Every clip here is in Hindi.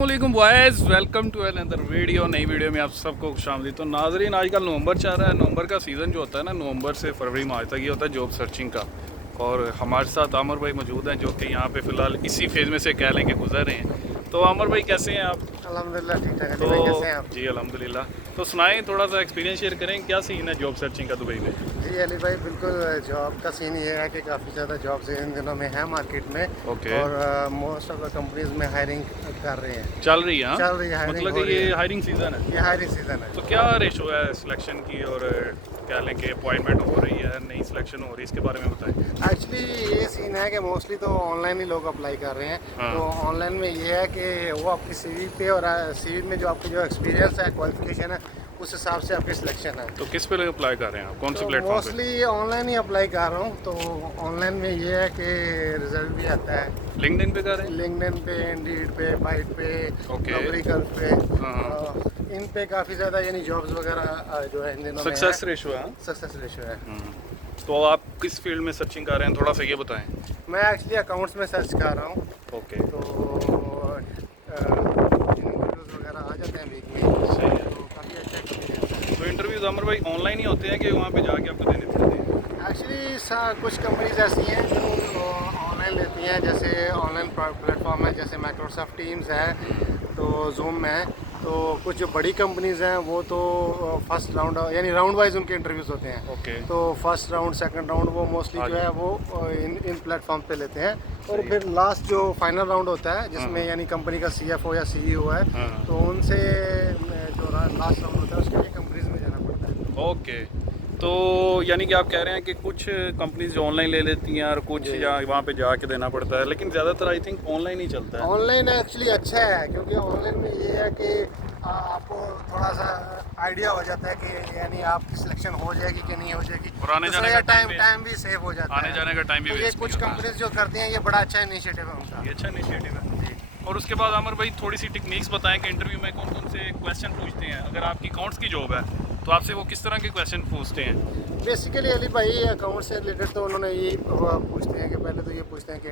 वालेकुम boys, welcome to another video. नई वीडियो में आप सबको खुशामदीद। तो नाजरीन, आजकल नवंबर चल रहा है। नवंबर का सीज़न जो होता है ना, नवंबर से फरवरी मार्च तक ये होता है जॉब सर्चिंग का। और हमारे साथ आमर भाई मौजूद हैं जो कि यहाँ पे फ़िलहाल इसी फेज़ में से कह लें कि गुजर रहे हैं। तो आमर भाई कैसे हैं आप? अल्हम्दुलिल्लाह ठीक ठाक है। तो भाई कैसे हैं आप? जी अल्हम्दुलिल्लाह। तो सुनाएं, थोड़ा सा एक्सपीरियंस शेयर करें, क्या सीन है जॉब सर्चिंग का दुबई में? जी अली भाई, बिल्कुल जॉब का सीन ये है कि काफ़ी ज़्यादा जॉब्स इन दिनों में है मार्केट में। ओके। और मोस्ट ऑफ द कंपनीज में हायरिंग कर रहे हैं। चल रही है, हाँ? चल रही है, हायरिंग मतलब हो कि रही ये है। हायरिंग सीज़न है। ये हायरिंग सीज़न है। तो क्या रेशो है सिलेक्शन की, और क्या लें कि अपॉइंटमेंट हो रही है, नई सिलेक्शन हो रही है, इसके बारे में बताएं। एक्चुअली ये सीन है कि मोस्टली तो ऑनलाइन ही लोग अप्लाई कर रहे हैं। हाँ। तो ऑनलाइन में ये है कि वो आपकी सीवी पे और सीवी में जो आपकी जो एक्सपीरियंस है, क्वालिफिकेशन है, उस हिसाब से आपकी सिलेक्शन है। तो किस पे अप्लाई कर रहे हैं आप, कौन सी तो प्लेटफॉर्म पे? मोस्टली ऑनलाइन ही अप्लाई कर रहा हूँ। तो ऑनलाइन में ये है कि रिजल्ट भी आता है लिंक्डइन पे कर रहे हैं? लिंक्डइन पे, इंडीड पे, बाइट पे, ओके। नौकरीगल्फ पे, हाँ। इन पे काफ़ी ज़्यादा यानी जॉब्स वगैरह जो है इन दिनों में सक्सेस रेशो है, हाँ? सक्सेस रेशो है। तो आप किस फील्ड में सर्चिंग कर रहे हैं, थोड़ा सा ये बताएं। मैं एक्चुअली अकाउंट्स में सर्च कर रहा हूँ। ओके। तो इंटरव्यूज़ वगैरह आ जाते हैं वीक में। सही है। तो काफ़ी अच्छा एक्सपीरियंस है। तो इंटरव्यूज अमर भाई ऑनलाइन ही होते हैं कि वहाँ पे जाके आपको देने पड़ते हैं? एक्चुअली कुछ कंपनीज ऐसी हैं जो ऑनलाइन लेती हैं, जैसे ऑनलाइन प्लेटफॉर्म है, जैसे माइक्रोसॉफ्ट टीम्स है, तो जूम है। तो कुछ जो बड़ी कंपनीज हैं वो तो फर्स्ट राउंड यानी राउंड वाइज उनके इंटरव्यूज़ होते हैं। ओके। तो फर्स्ट राउंड, सेकंड राउंड वो मोस्टली हाँ जो जी। है वो इन प्लेटफॉर्म पे लेते हैं। और सही फिर लास्ट जो फाइनल राउंड होता है, हाँ। जिसमें यानी कंपनी का सीएफओ या सीईओ है, हाँ। तो उनसे जो लास्ट राउंड होता है उसके लिए कंपनीज में जाना पड़ता है। ओके। तो यानी कि आप कह रहे हैं कि कुछ कंपनीज जो ऑनलाइन ले लेती हैं और कुछ जी। या वहाँ पे जाके देना पड़ता है, लेकिन ज़्यादातर आई थिंक ऑनलाइन ही चलता है। ऑनलाइन एक्चुअली अच्छा है, क्योंकि ऑनलाइन में ये है कि आपको थोड़ा सा आइडिया हो जाता है कि यानी आपकी सिलेक्शन हो जाएगी कि नहीं हो जाएगी। और आने दूसरा जाने ये का टाइम टाइम भी सेव हो जाता आने है। जाने का टाइम भी तो ये वेस्ट कुछ नहीं होता। कंपनीज जो करती हैं, ये बड़ा अच्छा इनिशिएटिव है उनका। ये अच्छा इनिशिएटिव है। जी। और उसके बाद अमर भाई थोड़ी सी टेक्निक्स बताएं कि इंटरव्यू में कौन कौन से क्वेश्चन पूछते हैं। अगर आपकी अकाउंट्स की जॉब है तो आपसे वो किस तरह के क्वेश्चन पूछते हैं? बेसिकली अली भाई, अकाउंट से रिलेटेड तो उन्होंने ये पूछते हैं कि पहले तो ये पूछते हैं कि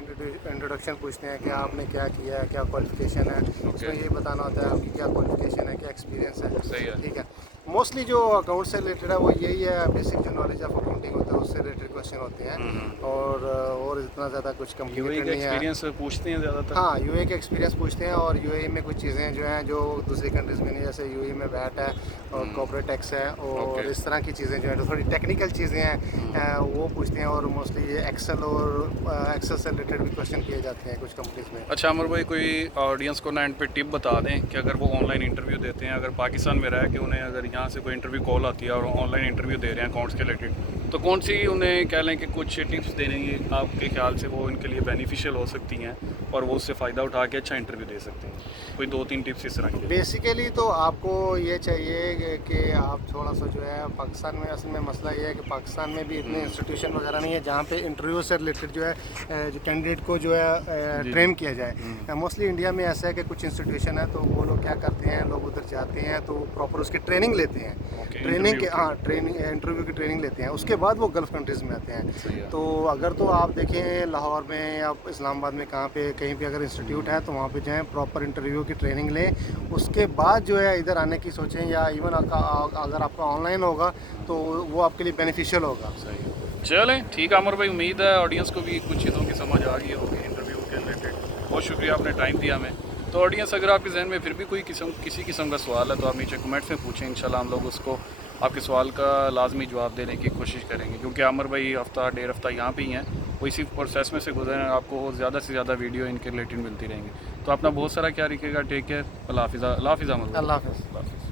इंट्रोडक्शन पूछते हैं कि आपने क्या किया है, क्या क्वालिफिकेशन है। उसमें ये बताना होता है आपकी क्या क्वालिफिकेशन है, क्या एक्सपीरियंस है। सही है। ठीक है। मोस्टली जो अकाउंट से रिलेटेड है वो यही है, बेसिक जो नॉलेज ऑफ अकाउंटिंग होता है उससे रिलेटेड क्वेश्चन होते हैं। और इतना ज़्यादा कुछ यूएई का कम्प्लीकेटेड नहीं है। एक्सपीरियंस पूछते हैं ज़्यादातर। हाँ, यूएई के एक्सपीरियंस पूछते हैं। और यूएई में कुछ चीज़ें जो हैं जो दूसरी कंट्रीज़ में नहीं, जैसे यूएई में वैट है और कॉर्पोरेट टैक्स है, और ओके। इस तरह की चीज़ें जो है जो थोड़ी टेक्निकल चीज़ें हैं वो पूछते हैं। और मोस्टली ये एक्सेल से रिलेटेड भी क्वेश्चन किए जाते हैं कुछ कंपनीज में। अच्छा अमर भाई, कोई ऑडियंस को ना एंड पे टिप बता दें कि अगर वो ऑनलाइन इंटरव्यू देते हैं, अगर पाकिस्तान में रह के उन्हें अगर यहाँ से कोई इंटरव्यू कॉल आती है और ऑनलाइन इंटरव्यू दे रहे हैं अकाउंट्स के रिलेटेड, तो कौन सी उन्हें कह लें कि कुछ टिप्स देने की आपके ख्याल से वो इनके लिए बेनिफिशियल हो सकती हैं और वो उससे फ़ायदा उठा के अच्छा इंटरव्यू दे सकते हैं? कोई 2-3 टिप्स इस तरह की। बेसिकली तो आपको ये चाहिए कि आप थोड़ा सा जो है, पाकिस्तान में असल में मसला ये है कि पाकिस्तान में भी इतने इंस्टीट्यूशन वगैरह नहीं है जहाँ पे इंटरव्यू से रिलेटेड जो है जो कैंडिडेट को जो है ट्रेन किया जाए। मोस्टली इंडिया में ऐसा है कि कुछ इंस्टीट्यूशन है, तो वो लोग क्या करते हैं, लोग उधर जाते हैं तो प्रॉपर उसकी ट्रेनिंग लेते हैं। ओके, ट्रेनिंग के, इंटरव्यू हाँ, ट्रेनिंग इंटरव्यू की ट्रेनिंग लेते हैं, उसके बाद वो गल्फ़ कंट्रीज़ में आते सही हैं। है। तो अगर तो आप देखें लाहौर में या इस्लामाबाद में कहाँ पे कहीं पे अगर इंस्टीट्यूट है तो वहाँ पे जाएँ, प्रॉपर इंटरव्यू की ट्रेनिंग लें, उसके बाद जो है इधर आने की सोचें। या इवन अगर आपका ऑनलाइन होगा तो वो आपके लिए बेनिफिशियल होगा। सही है। चलें ठीक है अमर भाई, उम्मीद है ऑडियंस को भी कुछ चीज़ों की समझ आ गई होगी इंटरव्यू के रिलेटेड। बहुत शुक्रिया, आपने टाइम दिया हमें। तो ऑडियंस, अगर आपके जहन में फिर भी कोई किसी किस्म का सवाल है तो आप नीचे कमेंट्स में पूछें। इंशाल्लाह हम लोग उसको आपके सवाल का लाजमी जवाब देने की कोशिश करेंगे, क्योंकि आमर भाई हफ्ता डेढ़ हफ्ता यहाँ पे ही हैं, वो इसी प्रोसेस में से गुजरे हैं। आपको ज़्यादा से ज़्यादा वीडियो इनके रिलेटेड मिलती रहेंगी। तो अपना बहुत सारा ख्याल रखिएगा। Take care. अल्लाह हाफिज़। अल्लाह हाफिज़ अमर भाई। अल्लाह हाफ़िज़। अल्लाह हाफिज़।